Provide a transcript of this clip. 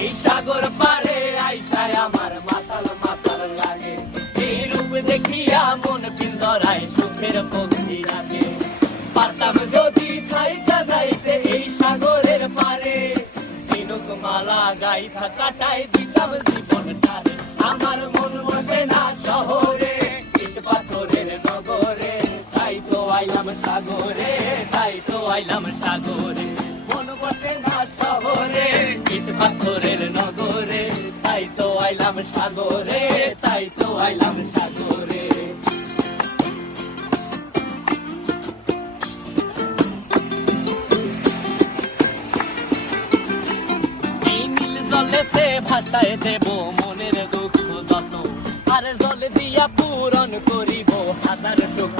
এই সাগর পারে আইসায় আমার মাতাল মাতাল লাগে, এই রূপ দেখিয়া মন পিঞ্জরায় সুখের পক্ষী রাখে। পারতাম যদি থাইকা যাইতে এই সাগরের পারে, ঝিনুক মালা গাইথা কাটাই দিতাম জীবনটারে। আমার মন বসে না শহরে, ইট পাথরের নগরে, তাই তো আইলাম সাগরে, তাই তো আইলাম সাগরে। মন বসে না শহরে, ইট পাথরের নগরে, তাই তো আইলাম সাগরে, তাই তো আইলাম সাগরে। এই নীল জলেতে ভাসায় দেব মনের দুঃখ যত, আর জল দিয়া পূরণ করিব হাজার সুখ